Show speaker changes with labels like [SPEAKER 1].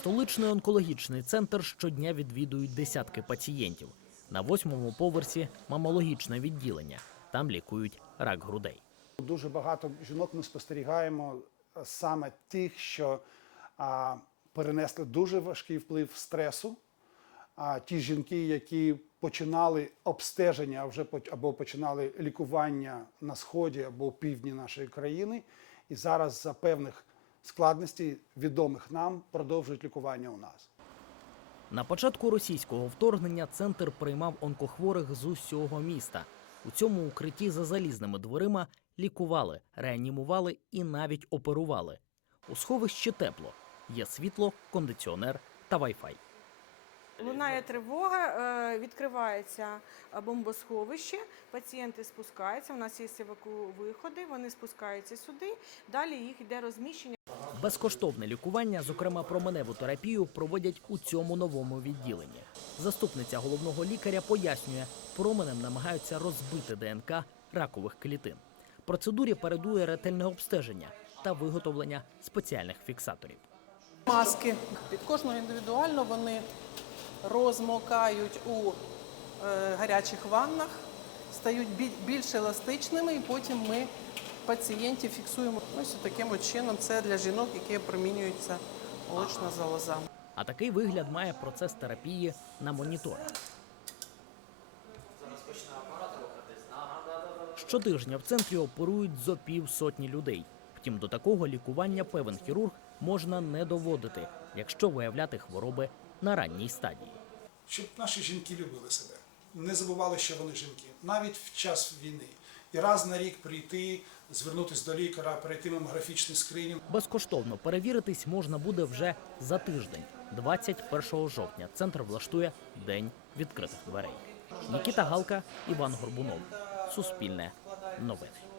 [SPEAKER 1] Столичний онкологічний центр щодня відвідують десятки пацієнтів. На восьмому поверсі мамологічне відділення. Там лікують рак грудей.
[SPEAKER 2] Дуже багато жінок ми спостерігаємо саме тих, що а, перенесли дуже важкий вплив стресу. А ті жінки, які починали обстеження вже або починали лікування на сході або півдні нашої країни, і зараз за певних складностей, відомих нам, продовжують лікування у нас.
[SPEAKER 1] На початку російського вторгнення центр приймав онкохворих з усього міста. У цьому укритті за залізними дверима лікували, реанімували і навіть оперували. У сховищі тепло. Є світло, кондиціонер та вайфай.
[SPEAKER 3] Лунає тривога, е, відкривається бомбосховище, пацієнти спускаються. У нас є виходи, вони спускаються сюди. Далі їх йде розміщення.
[SPEAKER 1] Безкоштовне лікування, зокрема променеву терапію, проводять у цьому новому відділенні. Заступниця головного лікаря пояснює, променем намагаються розбити ДНК ракових клітин. Процедурі передує ретельне обстеження та виготовлення спеціальних фіксаторів.
[SPEAKER 4] Маски під кожного індивідуально вони розмокають у е, гарячих ваннах, стають більш еластичними, і потім ми пацієнтів фіксуємо ось таким от чином. Це для жінок, які опромінюються молочна залоза.
[SPEAKER 1] А такий вигляд має процес терапії на моніторах. Щотижня в центрі оперують зо півсотні людей. Втім, до такого лікування певен хірург можна не доводити, якщо виявляти хвороби на ранній стадії.
[SPEAKER 2] щоб наші жінки любили себе, не забували, що вони жінки, навіть в час війни. І раз на рік прийти, звернутися до лікаря, перейти мамографічний скринінг.
[SPEAKER 1] Безкоштовно перевіритись можна буде вже за тиждень, 21 жовтня. Центр влаштує день відкритих дверей. Нікіта Галка, Іван Горбунов. Суспільне новини.